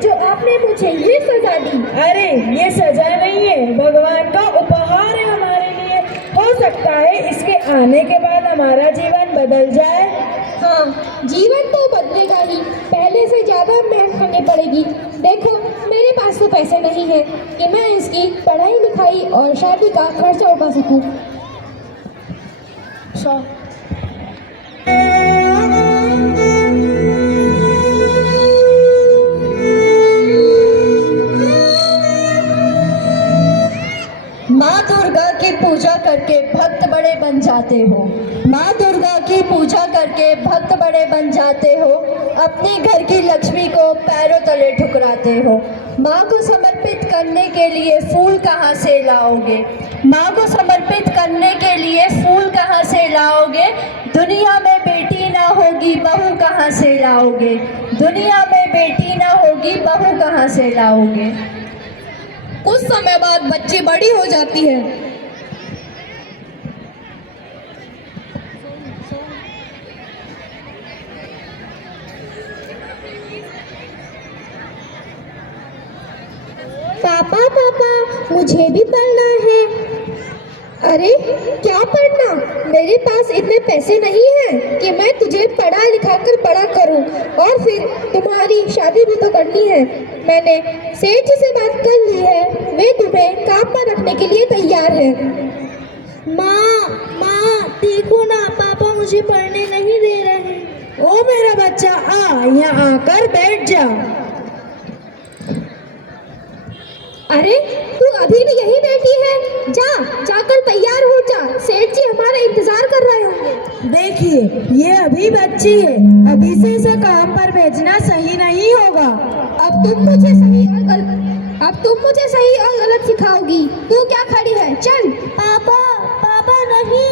जो आपने मुझे ये सजा दी? अरे ये सजा नहीं है, भगवान का उपहार है हमारे लिए। हो सकता है इसके आने के बाद हमारा जीवन बदल जाए। हाँ, जीवन तो बदलेगा ही, पहले से ज्यादा मेहनत करनी पड़ेगी। देखो, मेरे पास तो पैसे नहीं है कि मैं इसकी पढ़ाई लिखाई और शादी का खर्चा उठा सकूं। माँ दुर्गा की पूजा करके भक्त बड़े बन जाते हो। माँ दुर्गा की पूजा करके भक्त बड़े बन जाते हो। अपने घर की लक्ष्मी को पैरों तले ठुकराते हो। माँ को समर्पित करने के लिए फूल कहाँ से लाओगे? माँ को समर्पित करने के लिए फूल कहाँ से लाओगे? दुनिया में बेटी ना होगी बहू कहाँ से लाओगे? दुनिया में बेटी ना होगी बहू कहाँ से लाओगे? कुछ समय बाद बच्ची बड़ी हो जाती है। पापा पापा, मुझे भी पढ़ना है। अरे क्या पढ़ना? मेरे पास इतने पैसे नहीं हैं कि मैं तुझे पढ़ा लिखा कर बड़ा करूं, और फिर तुम्हारी शादी भी तो करनी है। मैंने सेठ जी से बात कर ली है, वे तुम्हें काम पर रखने के लिए तैयार है। माँ देखो ना, पापा मुझे पढ़ने नहीं दे रहे। ओ मेरा बच्चा, आ यहाँ आकर बैठ जा। अरे तू अभी भी यही बैठी है? जाकर तैयार हो जा, सेठ जी हमारा इंतजार कर रहे होंगे। देखिए, ये अभी बच्ची है, अभी से इसे काम पर भेजना सही नहीं होगा। अब तुम मुझे सही और गलत सिखाओगी। तू क्या खड़ी है? चल। पापा नहीं।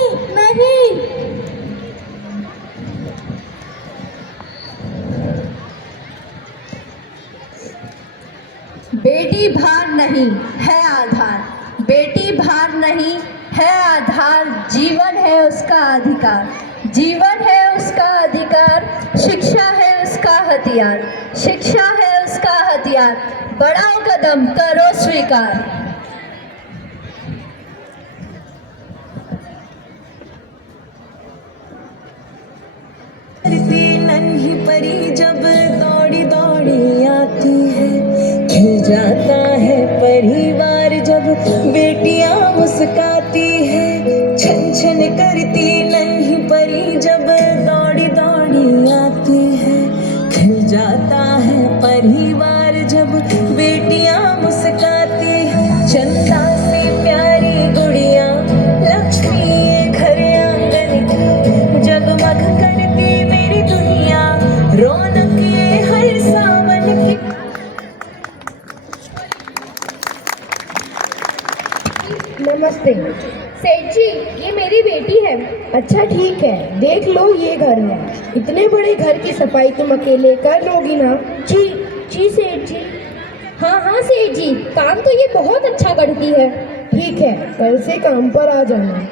बेटी भार नहीं है आधार। बेटी भार नहीं है आधार। जीवन है उसका अधिकार। जीवन है उसका अधिकार। शिक्षा है उसका हथियार। शिक्षा है उसका हथियार। बढ़ाओ कदम, करो स्वीकार। नन्ही परी जब दौड़ी दौड़ी आती है, खिल जाता है परिवार जब बेटियां मुस्काती है। छन छन करती नन्ही परी जब दौड़ी दौड़ी आती है, खिल जाता है परिवार जब बेटियां मुस्काती है। चंदा से प्यारी गुड़िया लक्ष्मी ये घर आंगन की, जगमग करती मेरी दुनिया, रौनक ये हर सावन की। नमस्ते सेठ जी, ये मेरी बेटी है। अच्छा ठीक है, देख लो ये घर है। इतने बड़े घर की सफाई तुम अकेले कर लोगी ना? जी सेठ जी। हाँ सेठ जी, काम तो ये बहुत अच्छा करती है। ठीक है, कल से काम पर आ जाना।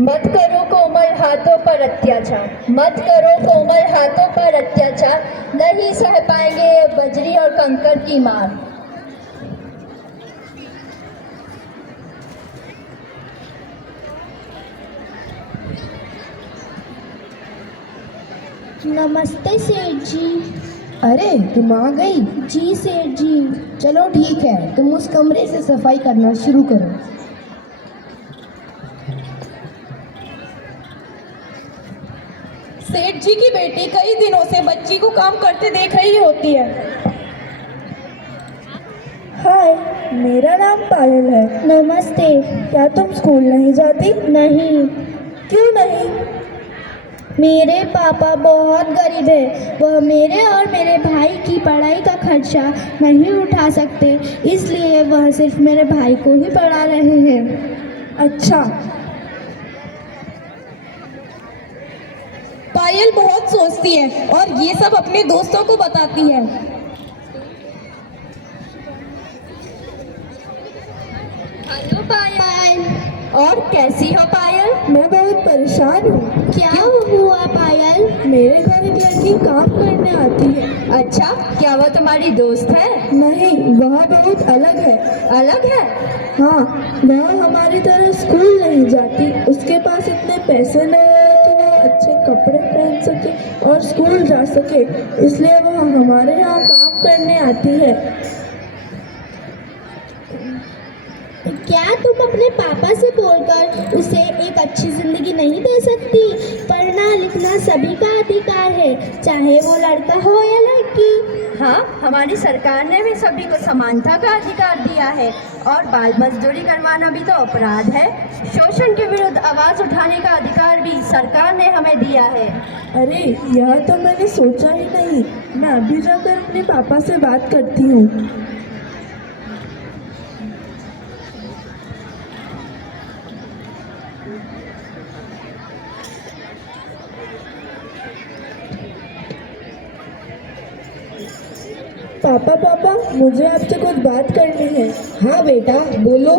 मत करो कोमल हाथों पर अत्याचार। मत करो कोमल हाथों पर अत्याचार। नहीं सह पाएंगे ये बजरी और कंकर की मार। नमस्ते सेठ जी। अरे तुम आ गई? जी सेठ जी। चलो ठीक है, तुम उस कमरे से सफाई करना शुरू करो। सेठ जी की बेटी कई दिनों से बच्ची को काम करते देख रही होती है। हाय, मेरा नाम पायल है। नमस्ते। क्या तुम स्कूल नहीं जाती? नहीं। क्यों नहीं? मेरे पापा बहुत गरीब है, वह मेरे और मेरे भाई की पढ़ाई का खर्चा नहीं उठा सकते, इसलिए वह सिर्फ मेरे भाई को ही पढ़ा रहे हैं। अच्छा। पायल बहुत सोचती है और ये सब अपने दोस्तों को बताती है। हेलो पायल। और कैसी हो पायल? मैं बहुत परेशान हूँ। क्या हुआ पायल? मेरे घर एक लड़की काम करने आती है। अच्छा, क्या वो तुम्हारी दोस्त है? नहीं, वह बहुत अलग है। अलग है? हाँ, वह हमारी तरह स्कूल नहीं जाती। उसके पास इतने पैसे नहीं है कि वो अच्छे कपड़े पहन सके और स्कूल जा सके, इसलिए वह हमारे यहाँ काम करने आती है। क्या तुम अपने पापा से बोलकर उसे एक अच्छी जिंदगी नहीं दे सकती? पढ़ना लिखना सभी का अधिकार है, चाहे वो लड़का हो या लड़की। हाँ, हमारी सरकार ने भी सभी को समानता का अधिकार दिया है और बाल मजदूरी करवाना भी तो अपराध है। शोषण के विरुद्ध आवाज उठाने का अधिकार भी सरकार ने हमें दिया है। अरे, यह तो मैंने सोचा ही नहीं। मैं अभी जाकर अपने पापा से बात करती हूँ। पापा, मुझे आपसे कुछ बात करनी है। हाँ बेटा, बोलो।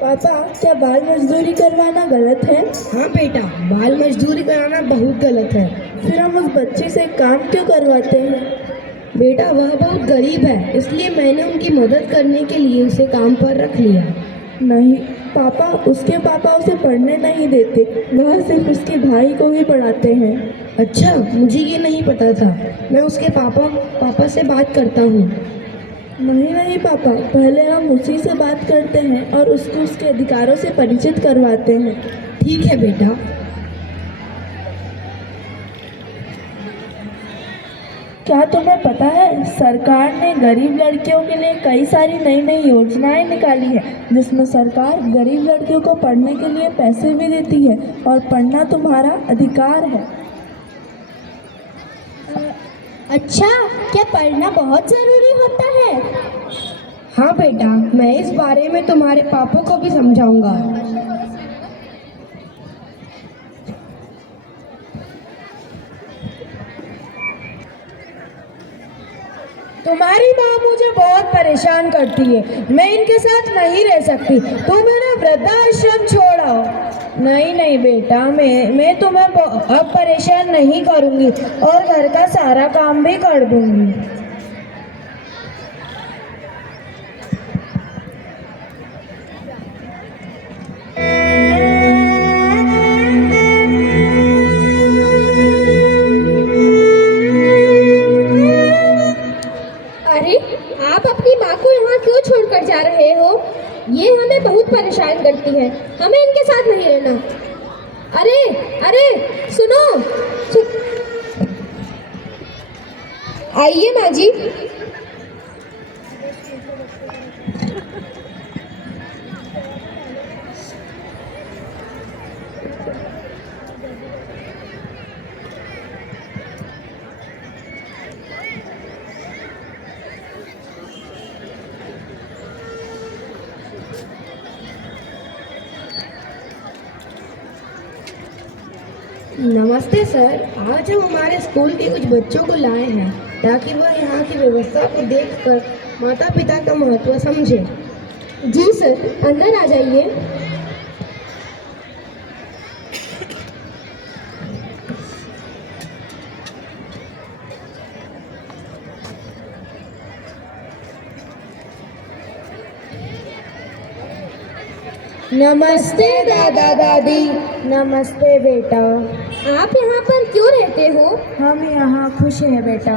पापा, क्या बाल मजदूरी करवाना गलत है? हाँ बेटा, बाल मजदूरी कराना बहुत गलत है। फिर हम उस बच्चे से काम क्यों करवाते हैं? बेटा, वह बहुत गरीब है, इसलिए मैंने उनकी मदद करने के लिए उसे काम पर रख लिया। नहीं पापा, उसके पापा उसे पढ़ने नहीं देते। वह सिर्फ उसके भाई को ही पढ़ाते हैं। अच्छा, मुझे ये नहीं पता था। मैं उसके पापा से बात करता हूँ। नहीं पापा, पहले हम उसी से बात करते हैं और उसको उसके अधिकारों से परिचित करवाते हैं। ठीक है बेटा। क्या तुम्हें पता है, सरकार ने गरीब लड़कियों के लिए कई सारी नई नई योजनाएं निकाली है, जिसमें सरकार गरीब लड़कियों को पढ़ने के लिए पैसे भी देती है और पढ़ना तुम्हारा अधिकार है। अच्छा, क्या पढ़ना बहुत जरूरी होता है? हाँ बेटा, मैं इस बारे में तुम्हारे पापा को भी समझाऊंगा। तुम्हारी माँ मुझे बहुत परेशान करती है। मैं इनके साथ नहीं रह सकती। तुम मेरा वृद्धाश्रम छोड़ाओ। नहीं बेटा, मैं तुम्हें अब परेशान नहीं करूँगी और घर का सारा काम भी कर दूँगी। अरे, आप अपनी माँ को यहाँ क्यों छोड़कर जा रहे हो? ये हमें बहुत परेशान करती है। हमें इनके साथ नहीं रहना। अरे सुनो। आइए माँ जी। नमस्ते सर, आज हम हमारे स्कूल के कुछ बच्चों को लाए हैं ताकि वह यहाँ की व्यवस्था को देखकर माता पिता का महत्व समझे। जी सर, अंदर आ जाइए। नमस्ते दादा दादी। नमस्ते बेटा। आप यहाँ पर क्यों रहते हो? हम यहाँ खुश हैं बेटा।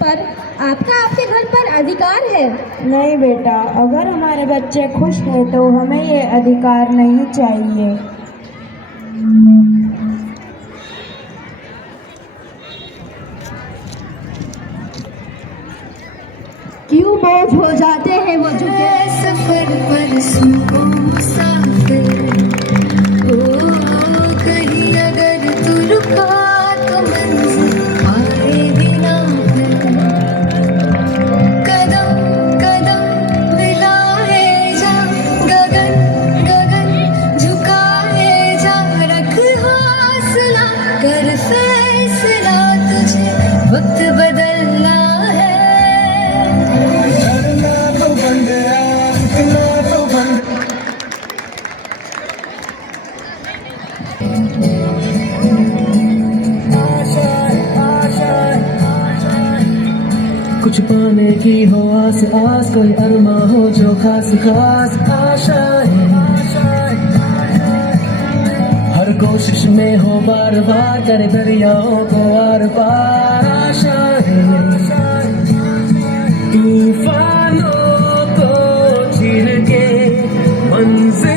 पर आपका आपके घर पर अधिकार है। नहीं बेटा, अगर हमारे बच्चे खुश हैं तो हमें ये अधिकार नहीं चाहिए। क्यों बोझ हो जाते हैं वो झुके सफर पर सुनो मुसाफिर हो, कहीं अगर तू रुका तो मंजिल आएगी ना फिर। कदम कदम मिलाए जा, गगन गगन झुकाए जा, रख हौसला कर फैसला, तुझे वक्त बदलना है। झरना तो बन गया की हो आस आस, कोई अरमा हो जो खास खास आशाएं, हर कोशिश में हो बार बार, करे दरियाओं को आर पार आशाएं, तूफानों को चीर के मंजिल